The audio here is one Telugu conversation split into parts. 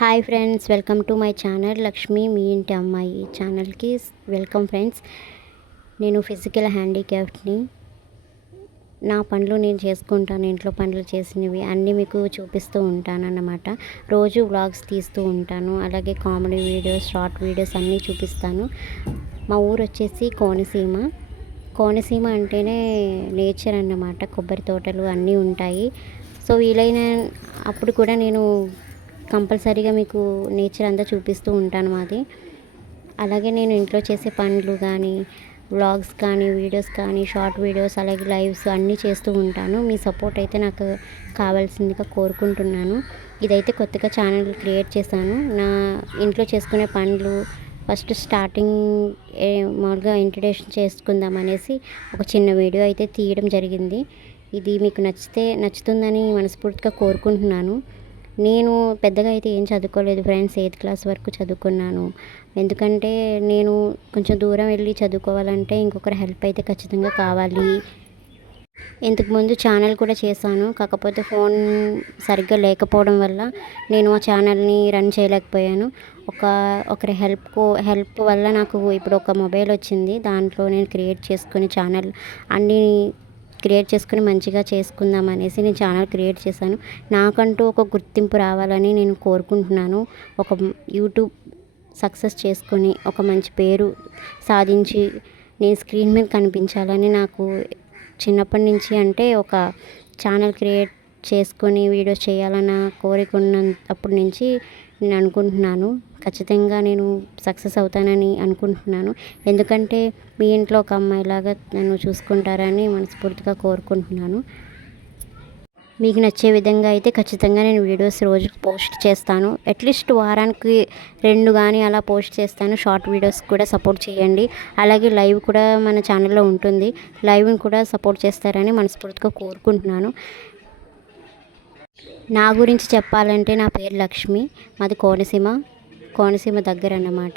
Hi friends, welcome to my channel Lakshmi మీ ఇంటి అమ్మాయి ఛానల్కి వెల్కమ్ ఫ్రెండ్స్. నేను ఫిజికల్ హ్యాండిక్యాప్ట్ని. నా పనులు నేను చేసుకుంటాను. ఇంట్లో పనులు చేసినవి అన్నీ మీకు చూపిస్తూ ఉంటాను అన్నమాట. రోజు వ్లాగ్స్ తీస్తూ ఉంటాను. అలాగే కామెడీ వీడియోస్, షార్ట్ వీడియోస్ అన్నీ చూపిస్తాను. మా ఊరు వచ్చేసి కోనసీమ. కోనసీమ అంటేనే నేచర్ అన్నమాట. కొబ్బరి తోటలు అన్నీ ఉంటాయి. సో వీలైన అప్పుడు కూడా నేను కంపల్సరీగా మీకు నేచర్ అంతా చూపిస్తూ ఉంటాను మాది. అలాగే నేను ఇంట్లో చేసే పనులు కానీ, వ్లాగ్స్ కానీ, వీడియోస్ కానీ, షార్ట్ వీడియోస్, అలాగే లైవ్స్ అన్నీ చేస్తూ ఉంటాను. మీ సపోర్ట్ అయితే నాకు కావాల్సిందిగా కోరుకుంటున్నాను. ఇదైతే కొత్తగా ఛానల్ క్రియేట్ చేశాను. నా ఇంట్లో చేసుకునే పనులు ఫస్ట్ స్టార్టింగ్ మామూలుగా ఇంట్రడక్షన్ చేసుకుందాం అనేసి ఒక చిన్న వీడియో అయితే తీయడం జరిగింది. ఇది మీకు నచ్చుతుందని మనస్ఫూర్తిగా కోరుకుంటున్నాను. నేను పెద్దగా అయితే ఏం చదువుకోలేదు ఫ్రెండ్స్. 8th క్లాస్ వరకు చదువుకున్నాను. ఎందుకంటే నేను కొంచెం దూరం వెళ్ళి చదువుకోవాలంటే ఇంకొకరి హెల్ప్ అయితే ఖచ్చితంగా కావాలి. ఇంతకుముందు ఛానల్ కూడా చేశాను. కాకపోతే ఫోన్ సరిగ్గా లేకపోవడం వల్ల నేను ఆ ఛానల్ని రన్ చేయలేకపోయాను. ఒకరి హెల్ప్ వల్ల నాకు ఇప్పుడు ఒక మొబైల్ వచ్చింది. దాంట్లో నేను క్రియేట్ చేసుకుని ఛానల్ అన్నీ క్రియేట్ చేసుకుని మంచిగా చేసుకుందాం అనేసి నేను ఛానల్ క్రియేట్ చేశాను. నాకంటూ ఒక గుర్తింపు రావాలని నేను కోరుకుంటున్నాను. ఒక యూట్యూబ్ సక్సెస్ చేసుకొని ఒక మంచి పేరు సాధించి నేను స్క్రీన్ మీద కనిపించాలని నాకు చిన్నప్పటి నుంచి, అంటే ఒక ఛానల్ క్రియేట్ చేసుకొని వీడియోస్ చేయాలన్న కోరిక ఉన్నప్పటి నుంచి నేను అనుకుంటున్నాను. ఖచ్చితంగా నేను సక్సెస్ అవుతానని అనుకుంటున్నాను. ఎందుకంటే మీ ఇంట్లో ఒక అమ్మాయిలాగా నన్ను చూసుకుంటారని మనస్ఫూర్తిగా కోరుకుంటున్నాను. మీకు నచ్చే విధంగా అయితే ఖచ్చితంగా నేను వీడియోస్ రోజుకు పోస్ట్ చేస్తాను. అట్లీస్ట్ వారానికి 2 కానీ అలా పోస్ట్ చేస్తాను. షార్ట్ వీడియోస్ కూడా సపోర్ట్ చేయండి. అలాగే లైవ్ కూడా మన ఛానల్లో ఉంటుంది. లైవ్ని కూడా సపోర్ట్ చేస్తారని మనస్ఫూర్తిగా కోరుకుంటున్నాను. నా గురించి చెప్పాలంటే నా పేరు లక్ష్మి. మాది కోనసీమ దగ్గర అన్నమాట.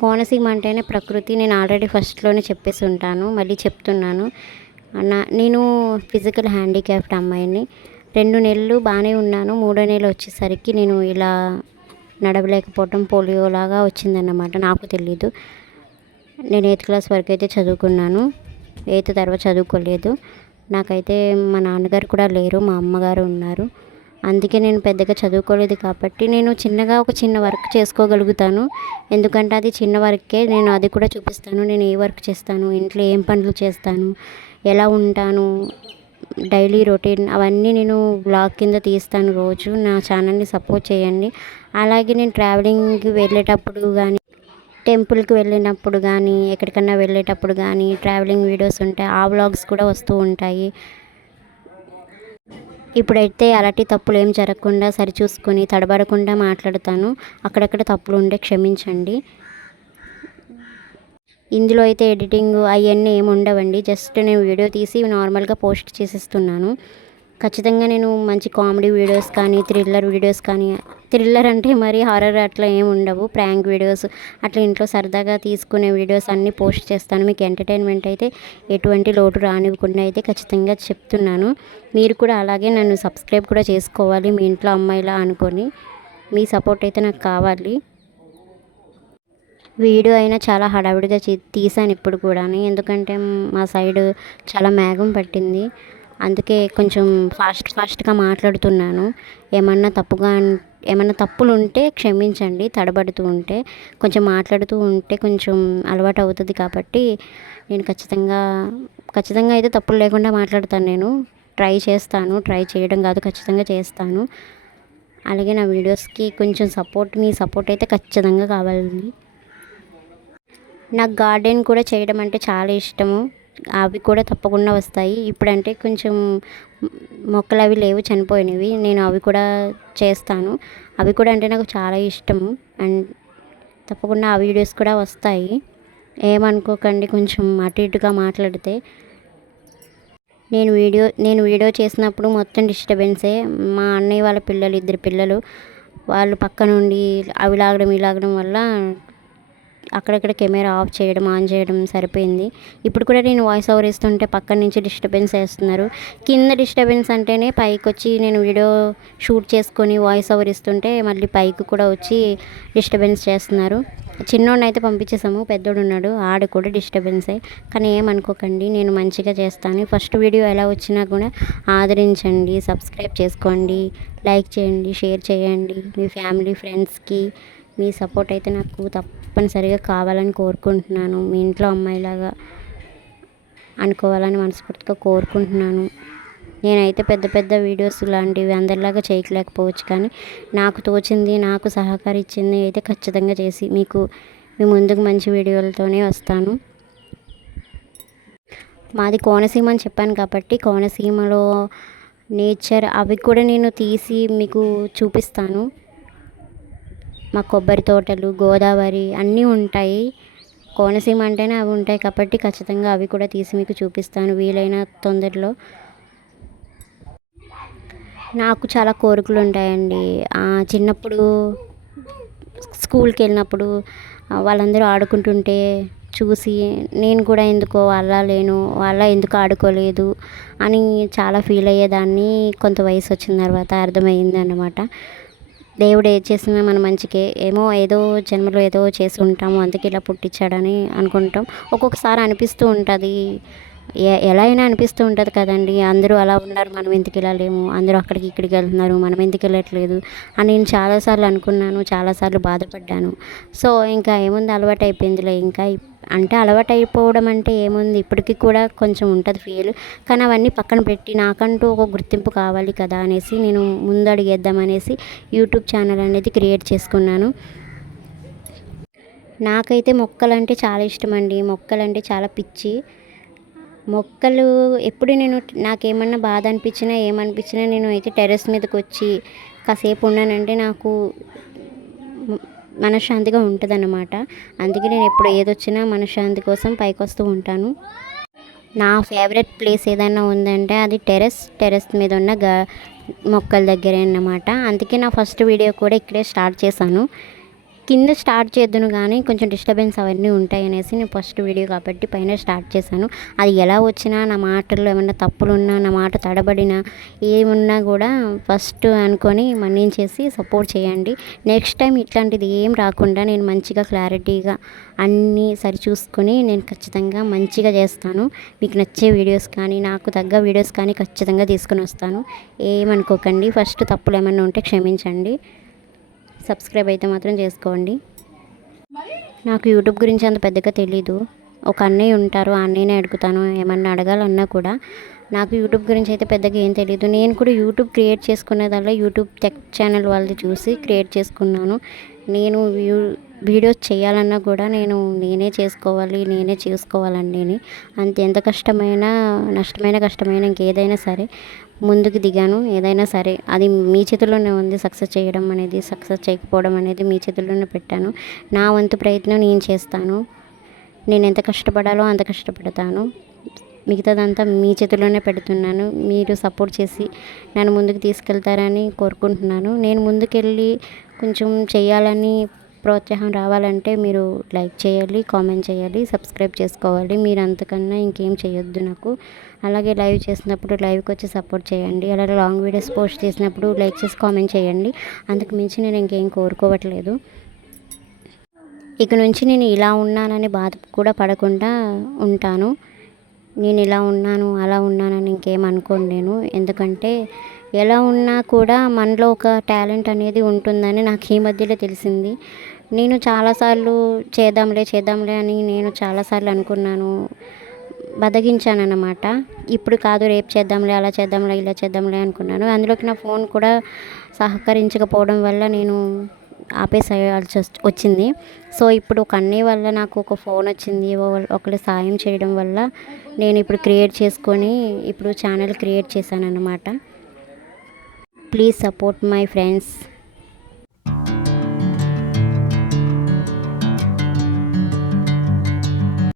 కోనసీమ అంటేనే ప్రకృతి. నేను ఆల్రెడీ ఫస్ట్లోనే చెప్పేసి ఉంటాను, మళ్ళీ చెప్తున్నాను. నేను ఫిజికల్ హ్యాండిక్యాప్ట్ అమ్మాయిని. 2 నెలలు బాగానే ఉన్నాను. 3వ నెల వచ్చేసరికి నేను ఇలా నడవలేకపోవటం పోలియోలాగా వచ్చిందన్నమాట. నాకు తెలీదు. నేను 8th క్లాస్ వరకు అయితే చదువుకున్నాను. 8th తర్వాత చదువుకోలేదు. నాకైతే మా నాన్నగారు కూడా లేరు, మా అమ్మగారు ఉన్నారు. అందుకే నేను పెద్దగా చదువుకోలేదు. కాబట్టి నేను ఒక చిన్న వర్క్ చేసుకోగలుగుతాను. ఎందుకంటే అది చిన్న వర్కే. నేను అది కూడా చూపిస్తాను. నేను ఏ వర్క్ చేస్తాను, ఇంట్లో ఏం పనులు చేస్తాను, ఎలా ఉంటాను, డైలీ రొటీన్ అవన్నీ నేను బ్లాగ్ కింద తీస్తాను రోజు. నా ఛానల్ని సపోర్ట్ చేయండి. అలాగే నేను ట్రావెలింగ్కి వెళ్ళేటప్పుడు కానీ, టెంపుల్కి వెళ్ళినప్పుడు కానీ, ఎక్కడికన్నా వెళ్ళేటప్పుడు కానీ ట్రావెలింగ్ వీడియోస్ ఉంటాయి. ఆ వ్లాగ్స్ కూడా వస్తూ ఉంటాయి. ఇప్పుడైతే అలాంటి తప్పులు ఏం జరగకుండా సరిచూసుకొని తడబడకుండా మాట్లాడతాను. అక్కడక్కడ తప్పులు ఉంటే క్షమించండి. ఇందులో అయితే ఎడిటింగ్ అవన్నీ ఏమి ఉండవండి. జస్ట్ నేను వీడియో తీసి నార్మల్గా పోస్ట్ చేసేస్తున్నాను. ఖచ్చితంగా నేను మంచి కామెడీ వీడియోస్ కానీ, థ్రిల్లర్ వీడియోస్ కానీ, థ్రిల్లర్ అంటే మరి హారర్ అట్లా ఏమి ఉండవు. ప్రాంక్ వీడియోస్ అట్లా ఇంట్లో సరదాగా తీసుకునే వీడియోస్ అన్నీ పోస్ట్ చేస్తాను. మీకు ఎంటర్టైన్మెంట్ అయితే ఎటువంటి లోటు రానివ్వకుండా అయితే ఖచ్చితంగా చెప్తున్నాను. మీరు కూడా అలాగే నన్ను సబ్స్క్రైబ్ కూడా చేసుకోవాలి, మీ ఇంట్లో అమ్మాయిలా అనుకొని. మీ సపోర్ట్ అయితే నాకు కావాలి. వీడియో అయినా చాలా హడావిడిగా తీసాను ఇప్పుడు కూడా. ఎందుకంటే మా సైడ్ చాలా మేఘం పట్టింది. అందుకే కొంచెం ఫాస్ట్గా మాట్లాడుతున్నాను. ఏమన్నా తప్పులు ఉంటే క్షమించండి. తడబడుతూ ఉంటే, కొంచెం మాట్లాడుతూ ఉంటే కొంచెం అలవాటు అవుతుంది. కాబట్టి నేను ఖచ్చితంగా అయితే తప్పులు లేకుండా మాట్లాడతాను. నేను ట్రై చేయడం కాదు, ఖచ్చితంగా చేస్తాను. అలాగే నా వీడియోస్కి కొంచెం మీ సపోర్ట్ అయితే ఖచ్చితంగా కావాలి. నాకు గార్డెన్ కూడా చేయడం అంటే చాలా ఇష్టము. అవి కూడా తప్పకుండా వస్తాయి. ఇప్పుడంటే కొంచెం మొక్కలు అవి లేవు, చనిపోయినవి. నేను అవి కూడా చేస్తాను. అవి కూడా అంటే నాకు చాలా ఇష్టము. అండ్ తప్పకుండా ఆ వీడియోస్ కూడా వస్తాయి. ఏమనుకోకండి కొంచెం అటు ఇటుగా మాట్లాడితే. నేను వీడియో చేసినప్పుడు మొత్తం డిస్టర్బెన్సే. మా అన్నయ్య వాళ్ళ పిల్లలు, 2 పిల్లలు, వాళ్ళు పక్క నుండి అవి లాగడం వల్ల అక్కడక్కడ కెమెరా ఆఫ్ చేయడం ఆన్ చేయడం సరిపోయింది. ఇప్పుడు కూడా నేను వాయిస్ ఓవర్ ఇస్తుంటే పక్కన నుంచి డిస్టర్బెన్స్ వేస్తున్నారు. కింద డిస్టర్బెన్స్ అంటేనే పైకి వచ్చి నేను వీడియో షూట్ చేసుకొని వాయిస్ ఓవర్ ఇస్తుంటే మళ్ళీ పైకి కూడా వచ్చి డిస్టర్బెన్స్ చేస్తున్నారు. చిన్నోడిని అయితే పంపించేసాము, పెద్దోడు ఉన్నాడు, ఆడు కూడా డిస్టర్బెన్సే. కానీ ఏమనుకోకండి, నేను మంచిగా చేస్తాను. ఫస్ట్ వీడియో ఎలా వచ్చినా కూడా ఆదరించండి, సబ్స్క్రైబ్ చేసుకోండి, లైక్ చేయండి, షేర్ చేయండి. మీ ఫ్యామిలీ ఫ్రెండ్స్కి మీ సపోర్ట్ అయితే నాకు తప్పనిసరిగా కావాలని కోరుకుంటున్నాను. మీ ఇంట్లో అమ్మాయిలాగా అనుకోవాలని మనస్ఫూర్తిగా కోరుకుంటున్నాను. నేనైతే పెద్ద పెద్ద వీడియోస్ లాంటివి అందరిలాగా చేయలేకపోవచ్చు, కానీ నాకు తోచింది, నాకు సహకరించింది అయితే ఖచ్చితంగా చేసి మీ ముందుకు మంచి వీడియోలతోనే వస్తాను. మాది కోనసీమ అని చెప్పాను కాబట్టి కోనసీమలో నేచర్ అవి కూడా నేను తీసి మీకు చూపిస్తాను. మా కొబ్బరి తోటలు, గోదావరి అన్నీ ఉంటాయి. కోనసీమ అంటేనే అవి ఉంటాయి కాబట్టి ఖచ్చితంగా అవి కూడా తీసి మీకు చూపిస్తాను వీలైన తొందరలో. నాకు చాలా కోరికలు ఉంటాయండి. చిన్నప్పుడు స్కూల్కి వెళ్ళినప్పుడు వాళ్ళందరూ ఆడుకుంటుంటే చూసి నేను కూడా ఎందుకో వాళ్ళ ఎందుకు ఆడుకోలేదు అని చాలా ఫీల్ అయ్యేదాన్ని. కొంత వయసు వచ్చిన తర్వాత అర్థమైంది అన్నమాట. దేవుడు ఏది చేసినా మన మంచికే, ఏదో జన్మలో ఏదో చేసి ఉంటాము, అందుకే ఇలా పుట్టించాడని అనుకుంటాం. ఒక్కొక్కసారి అనిపిస్తూ ఉంటుంది, ఎలా అయినా అనిపిస్తూ ఉంటుంది కదండి. అందరూ అలా ఉన్నారు, మనం ఎందుకు ఇలా లేము, అందరూ అక్కడికి ఇక్కడికి వెళ్తున్నారు, మనం ఎందుకు వెళ్ళట్లేదు అని నేను చాలాసార్లు అనుకున్నాను, చాలాసార్లు బాధపడ్డాను. సో ఇంకా ఏముంది, అలవాటు అయిపోయిందిలే. ఇంకా అంటే అలవాటు అయిపోవడం అంటే ఏముంది, ఇప్పటికీ కూడా కొంచెం ఉంటుంది ఫీల్. కానీ అవన్నీ పక్కన పెట్టి నాకంటూ ఒక గుర్తింపు కావాలి కదా అనేసి నేను ముందడుగేద్దామనేసి యూట్యూబ్ ఛానల్ అనేది క్రియేట్ చేసుకున్నాను. నాకైతే మొక్కలంటే చాలా ఇష్టం అండి. మొక్కలంటే చాలా పిచ్చి. మొక్కలు ఎప్పుడు నాకేమన్నా బాధ అనిపించినా ఏమనిపించినా నేను అయితే టెర్రస్ మీదకి వచ్చి కాసేపు ఉన్నానంటే నాకు మనశ్శాంతిగా ఉంటుంది అన్నమాట. అందుకే నేను ఎప్పుడు ఏదొచ్చినా మనశ్శాంతి కోసం పైకి వస్తూ ఉంటాను. నా ఫేవరెట్ ప్లేస్ ఏదైనా ఉందంటే అది టెర్రస్ మీద ఉన్న మొక్కల దగ్గరే అన్నమాట. అందుకే నా ఫస్ట్ వీడియో కూడా ఇక్కడే స్టార్ట్ చేశాను. కింద స్టార్ట్ చేద్దును కానీ కొంచెం డిస్టర్బెన్స్ అవన్నీ ఉంటాయి అనేసి నేను ఫస్ట్ వీడియో కాబట్టి పైన స్టార్ట్ చేశాను. అది ఎలా వచ్చినా, నా మాటల్లో ఏమన్నా తప్పులున్నా, నా మాట తడబడినా, ఏమున్నా కూడా ఫస్ట్ అనుకొని మన్నించేసి సపోర్ట్ చేయండి. నెక్స్ట్ టైం ఇట్లాంటిది ఏం రాకుండా నేను మంచిగా క్లారిటీగా అన్నీ సరిచూసుకొని నేను ఖచ్చితంగా మంచిగా చేస్తాను. మీకు నచ్చే వీడియోస్ కానీ, నాకు తగ్గ వీడియోస్ కానీ ఖచ్చితంగా తీసుకొని వస్తాను. ఏమనుకోకండి, ఫస్ట్ తప్పులు ఏమన్నా ఉంటే క్షమించండి. సబ్స్క్రైబ్ అయితే మాత్రం చేసుకోండి. నాకు యూట్యూబ్ గురించి అంత పెద్దగా తెలీదు. ఒక అన్నయ్య ఉంటారు, ఆ అన్నయ్యనే అడుగుతాను ఏమన్నా అడగాలన్నా కూడా. నాకు యూట్యూబ్ గురించి అయితే పెద్దగా ఏం తెలీదు. నేను కూడా యూట్యూబ్ క్రియేట్ చేసుకునేదాల్లో యూట్యూబ్ టెక్ ఛానల్ వాళ్ళది చూసి క్రియేట్ చేసుకున్నాను. నేను వీడియోస్ చేయాలన్నా కూడా నేనే చేసుకోవాలండి. అంత ఎంత నష్టమైన కష్టమైన ఇంకేదైనా సరే ముందుకు దిగాను. ఏదైనా సరే అది మీ చేతుల్లోనే ఉంది. సక్సెస్ చేయడం అనేది, సక్సెస్ చేయకపోవడం అనేది మీ చేతుల్లోనే పెట్టాను. నా వంతు ప్రయత్నం నేను చేస్తాను. నేను ఎంత కష్టపడాలో అంత కష్టపడతాను. మిగతాదంతా మీ చేతుల్లోనే పెడుతున్నాను. మీరు సపోర్ట్ చేసి నన్ను ముందుకు తీసుకెళ్తారని కోరుకుంటున్నాను. నేను ముందుకెళ్ళి కొంచెం చేయాలని ప్రోత్సాహం రావాలంటే మీరు లైక్ చేయాలి, కామెంట్ చేయాలి, సబ్స్క్రైబ్ చేసుకోవాలి. మీరు అంతకన్నా ఇంకేం చేయొద్దు నాకు. అలాగే లైవ్ చేసినప్పుడు లైవ్కి వచ్చి సపోర్ట్ చేయండి. అలాగే లాంగ్ వీడియోస్ పోస్ట్ చేసినప్పుడు లైక్ చేసి కామెంట్ చేయండి. అంతకు మించి నేను ఇంకేం కోరుకోవట్లేదు. ఇక నుంచి నేను ఇలా ఉన్నానని బాధ కూడా పడకుండా ఉంటాను. నేను ఇలా ఉన్నాను, అలా ఉన్నానని ఇంకేం అనుకోను నేను. ఎందుకంటే ఎలా ఉన్నా కూడా మనలో ఒక టాలెంట్ అనేది ఉంటుందని నాకు ఈ మధ్యలో తెలిసింది. నేను చాలాసార్లు చేద్దాంలే అని నేను చాలాసార్లు అనుకున్నాను, బద్దగించాను అన్నమాట. ఇప్పుడు కాదు, రేపు చేద్దాంలే, అలా చేద్దాంలే, ఇలా చేద్దాంలే అనుకున్నాను. అందులోకి నా ఫోన్ కూడా సహకరించకపోవడం వల్ల నేను ఆపేసేయాల్సి వచ్చింది. సో ఇప్పుడు ఒక అన్నయ్య వల్ల నాకు ఒక ఫోన్ వచ్చింది. ఒకళ్ళు సాయం చేయడం వల్ల నేను ఇప్పుడు క్రియేట్ చేసుకొని ఇప్పుడు ఛానల్ క్రియేట్ చేశాను అన్నమాట. Please support my friends.